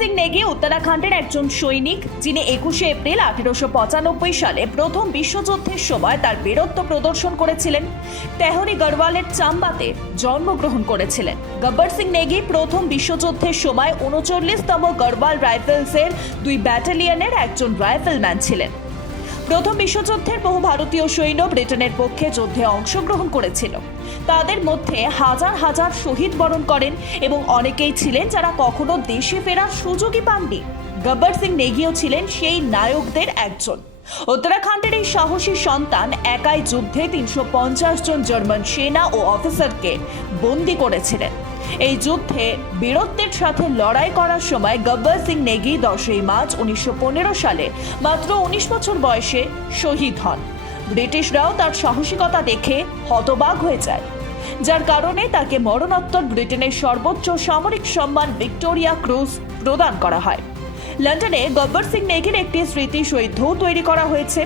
Singh Nikki উত্তরাখণ্ডের একজন সৈনিক, যিনি একুশে এপ্রিল আঠেরোশো পঁচানব্বই সালে প্রথম বিশ্বযুদ্ধের সময় তার বীরত্ব প্রদর্শন করেছিলেন। তেহরি গড়ওয়ালের চাম্বাতে জন্মগ্রহণ করেছিলেন। গব্বর সিং নেগি প্রথম বিশ্বযুদ্ধের সময় উনচল্লিশতম গড়ওয়াল রাইফেলসের দুই ব্যাটালিয়নের একজন রাইফেলম্যান ছিলেন। প্রথম বিশ্বযুদ্ধের বহু ভারতীয় সৈন্য ব্রিটেনের পক্ষে যুদ্ধে অংশগ্রহণ করেছিল। তাদের মধ্যে হাজার হাজার শহীদ বরণ করেন এবং অনেকেই ছিলেন যারা কখনো দেশে ফেরার সুযোগই পাননি। গব্বর সিং নেগিও ছিলেন সেই নায়কদের একজন। উত্তরাখণ্ডের এই সাহসী সন্তান একাই যুদ্ধে তিনশো পঞ্চাশ জন জার্মান সেনা ও অফিসারকে বন্দি করেছিলেন। এই যুদ্ধে বীরত্বের সাথে লড়াই করার সময় গব্বর সিং নেগি দশই মার্চ উনিশশো পনেরো সালে মাত্র উনিশ বছর বয়সে শহীদ হন। ব্রিটিশরাও তার সাহসিকতা দেখে হতবাক হয়ে যায়। যার কারণে তাকে মরণোত্তর ব্রিটেনের সর্বোচ্চ সামরিক সম্মান ভিক্টোরিয়া ক্রুজ প্রদান করা হয়। লন্ডনে গব্বর সিং নেগির একটি স্মৃতি সৈধ্য তৈরি করা হয়েছে,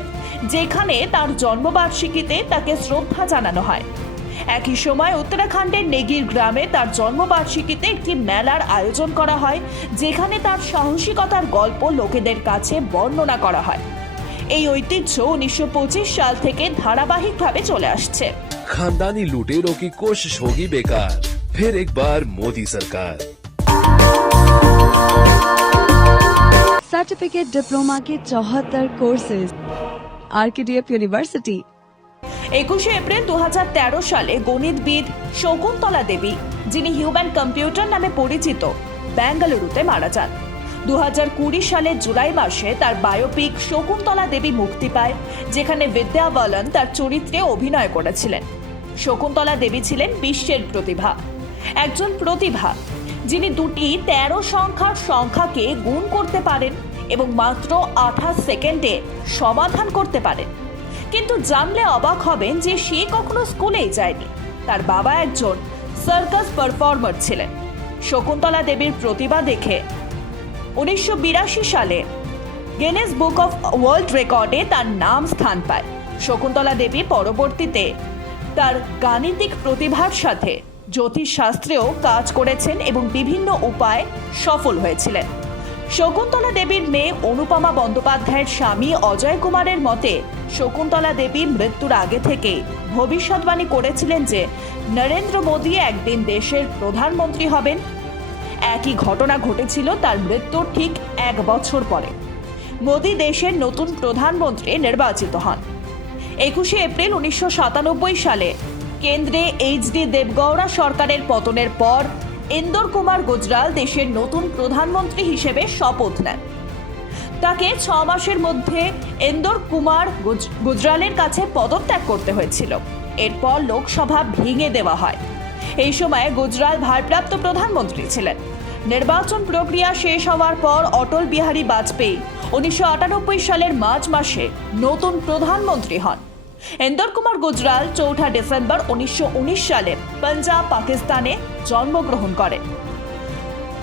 যেখানে তার জন্মবার্ষিকীতে তাকে শ্রদ্ধা জানানো হয়। একই সময় উত্তরাখণ্ডের নেগির গ্রামে তার জন্মবার্ষিকীতে একটি মেলার আয়োজন করা হয় যেখানে তার সাহসিকতার গল্প লোকেদের কাছে বর্ণনা করা হয় এই ঐতিহ্য উনিশশো সাল থেকে ধারাবাহিকভাবে চলে আসছে खानदानी लुटेरों की कोशिश होगी बेकार फिर एक बार मोदी सरकार सर्टिफिकेट डिप्लोमा के चौहत्तर कोर्सेज आरकेडीएफ यूनिवर्सिटी একুশে এপ্রিল দু হাজার তেরো সালে গণিতবিদ শকুন্তলা দেবী, যিনি হিউম্যান কম্পিউটার নামে পরিচিত, ব্যাঙ্গালুরুতে মারা যান। দু সালের জুলাই মাসে তার বায়োপিক শকুন্তলা দেবী মুক্তি পায়, যেখানে বিদ্যা বালন তার চরিত্রে অভিনয় করেছিলেন। শকুন্তলা দেবী ছিলেন বিশ্বের প্রতিভা। একজন প্রতিভা, যিনি দুটি তেরো সংখ্যার সংখ্যাকে গুণ করতে পারেন এবং মাত্র আঠাশ সেকেন্ডে সমাধান করতে পারেন। কিন্তু জানলে অবাক হবেন যে সে কখনো স্কুলেই যায়নি। তার বাবা একজন সার্কাস পারফর্মার ছিলেন। শকুন্তলা দেবীর প্রতিভা দেখে উনিশশো বিরাশি সালে গেনেস বুক অফ ওয়ার্ল্ড রেকর্ডে তার নাম স্থান পায়। শকুন্তলা দেবী পরবর্তীতে তার গাণিতিক প্রতিভার সাথে জ্যোতিষশাস্ত্রেও কাজ করেছেন এবং বিভিন্ন উপায়ে সফল হয়েছিলেন। শকুন্তলা দেবীর মেয়ে অনুপমা বন্দ্যোপাধ্যায়ের স্বামী অজয় কুমারের মতে, শকুন্তলা দেবী মৃত্যুর আগে থেকে ভবিষ্যৎবাণী করেছিলেন যে নরেন্দ্র মোদী একদিন দেশের প্রধানমন্ত্রী হবেন। একই ঘটনা ঘটেছিল তার মৃত্যুর ঠিক এক বছর পরে। মোদী দেশের নতুন প্রধানমন্ত্রী নির্বাচিত হন। একুশে এপ্রিল উনিশশো সাতানব্বই সালে কেন্দ্রে এইচ ডি দেবগৌড়া সরকারের পতনের পর ইন্দোর কুমার গুজরাল দেশের নতুন প্রধানমন্ত্রী হিসেবে শপথ নেন। তাকে ছ মাসের মধ্যে ইন্দোর কুমার গুজরালের কাছে পদত্যাগ করতে হয়েছিল। এরপর লোকসভা ভেঙে দেওয়া হয়। এই সময় গুজরাল ভারপ্রাপ্ত প্রধানমন্ত্রী ছিলেন। নির্বাচন প্রক্রিয়া শেষ হওয়ার পর অটল বিহারী বাজপেয়ী উনিশশো আটানব্বই সালের মার্চ মাসে নতুন প্রধানমন্ত্রী হন। ইন্দর কুমার গুজরাল চৌঠা ডিসেম্বর উনিশশো উনিশ সালে পাঞ্জাব পাকিস্তানে জন্মগ্রহণ করেন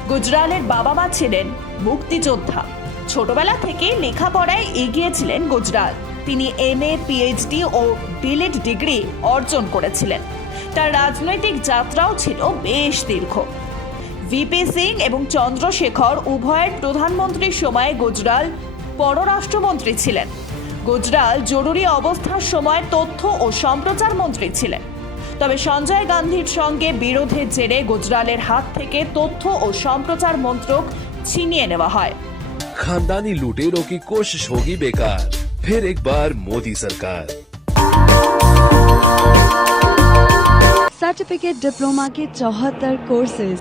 গুজরালের বাবা মা ছিলেন মুক্তিযোদ্ধা। ছোটবেলা থেকে লেখাপড়ায় এগিয়েছিলেন গুজরাল। তিনি এম এ পিএইচডি ও ডিলিট ডিগ্রি অর্জন করেছিলেন। তার রাজনৈতিক যাত্রাও ছিল বেশ দীর্ঘ। ভিপি সিং এবং চন্দ্রশেখর উভয়ের প্রধানমন্ত্রীর সময় গুজরাল পররাষ্ট্রমন্ত্রী ছিলেন। গুজরাল জরুরি অবস্থার সময় তথ্য ও সম্প্রচার মন্ত্রী ছিলেন তবে সঞ্জয় গান্ধীর সঙ্গে বিরোধের জেরে গুজরালের হাত থেকে তথ্য ও সম্প্রচার মন্ত্রক ছিনিয়ে নেওয়া হয় खानदानी लुटेरों की कोशिश होगी बेकार फिर एक बार मोदी सरकार सर्टिफिकेट डिप्लोमा के चौहत्तर कोर्सेज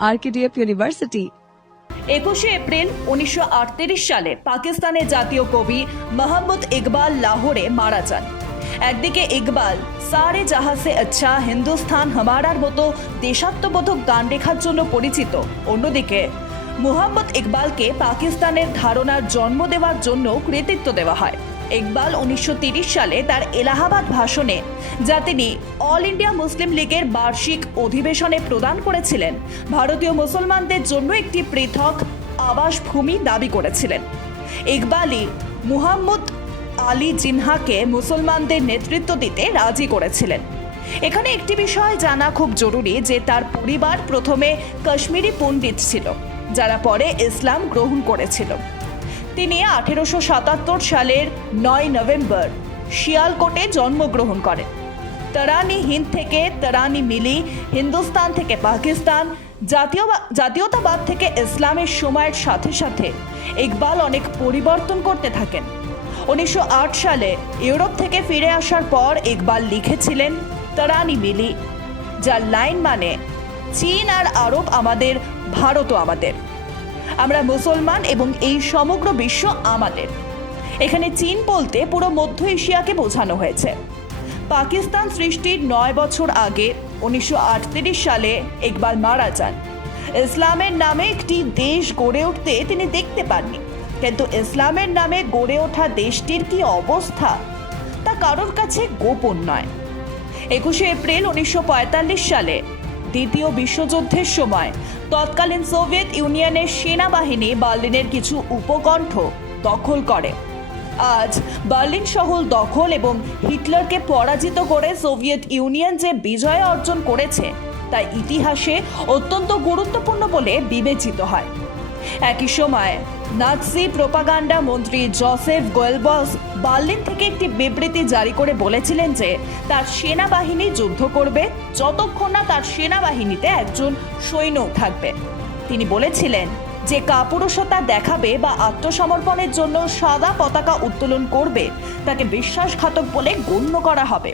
आरकेडीएफ यूनिवर्सिटी একুশে এপ্রিল উনিশশো আটত্রিশ সালে পাকিস্তানের জাতীয় কবি মোহাম্মদ ইকবাল লাহোরে মারা যান। একদিকে ইকবাল, সারে জাহাজে আচ্ছা হিন্দুস্থান হামারার মতো দেশাত্মবোধক গান লেখার জন্য পরিচিত। অন্যদিকে, মোহাম্মদ ইকবালকে পাকিস্তানের ধারণার জন্ম দেওয়ার জন্য কৃতিত্ব দেওয়া হয়। ইকবাল উনিশশো সালে তার এলাহাবাদ ভাষণে যা তিনি অল ইন্ডিয়া মুসলিম লীগের বার্ষিক অধিবেশনে প্রদান করেছিলেন। ভারতীয় মুসলমানদের জন্য একটি পৃথক আবাসভূমি দাবি করেছিলেন। ইকবালই মুহাম্মদ আলী জিনহাকে মুসলমানদের নেতৃত্ব দিতে রাজি করেছিলেন। এখানে একটি বিষয় জানা খুব জরুরি যে তার পরিবার প্রথমে কাশ্মীরি পণ্ডিত ছিল, যারা পরে ইসলাম গ্রহণ করেছিল। তিনি আঠেরোশো সাতাত্তর সালের নয় নভেম্বর শিয়ালকোটে জন্মগ্রহণ করেন। তরানি হিন্দ থেকে তরানি মিলি হিন্দুস্তান থেকে পাকিস্তান, জাতীয় জাতীয়তাবাদ থেকে ইসলামের সময়ের সাথে সাথে ইকবাল অনেক পরিবর্তন করতে থাকেন। উনিশশো আট সালে ইউরোপ থেকে ফিরে আসার পর ইকবাল লিখেছিলেন তরানি মিলি, যার লাইন মানে চীন আর আরব আমাদের, ভারতও আমাদের। আমরা মুসলমান এবং এই সমগ্র বিশ্ব আমাদের। এখানে চীন বলতে পুরো মধ্য এশিয়াকে বোঝানো হয়েছে। পাকিস্তান সৃষ্টির নয় বছর আগে উনিশশো আটত্রিশ সালে ইকবাল মারা যান। ইসলামের নামে একটি দেশ গড়ে উঠতে তিনি দেখতে পাননি। কিন্তু ইসলামের নামে গড়ে ওঠা দেশটির কি অবস্থা, তা কারোর কাছে গোপন নয়। একুশে এপ্রিল উনিশশো পঁয়তাল্লিশ সালে দ্বিতীয় বিশ্বযুদ্ধের সময় তৎকালীন সোভিয়েত ইউনিয়নের সেনাবাহিনী বার্লিনের কিছু উপকণ্ঠ দখল করে। আজ বার্লিন শহর দখল এবং হিটলারকে পরাজিত করে সোভিয়েত ইউনিয়ন যে বিজয় অর্জন করেছে, তা ইতিহাসে অত্যন্ত গুরুত্বপূর্ণ বলে বিবেচিত হয়। একই সময় নাৎসি প্রোপাগান্ডা মন্ত্রী জসেফ গোয়েলবস বার্লিন থেকে একটি বিবৃতি জারি করে বলেছিলেন যে তার সেনাবাহিনী যুদ্ধ করবে যতক্ষণ না তার সেনাবাহিনীতে একজন সৈন্য থাকবে। তিনি বলেছিলেন যে কাপুরুষতা দেখাবে বা আত্মসমর্পণের জন্য সাদা পতাকা উত্তোলন করবে, তাকে বিশ্বাসঘাতক বলে গণ্য করা হবে।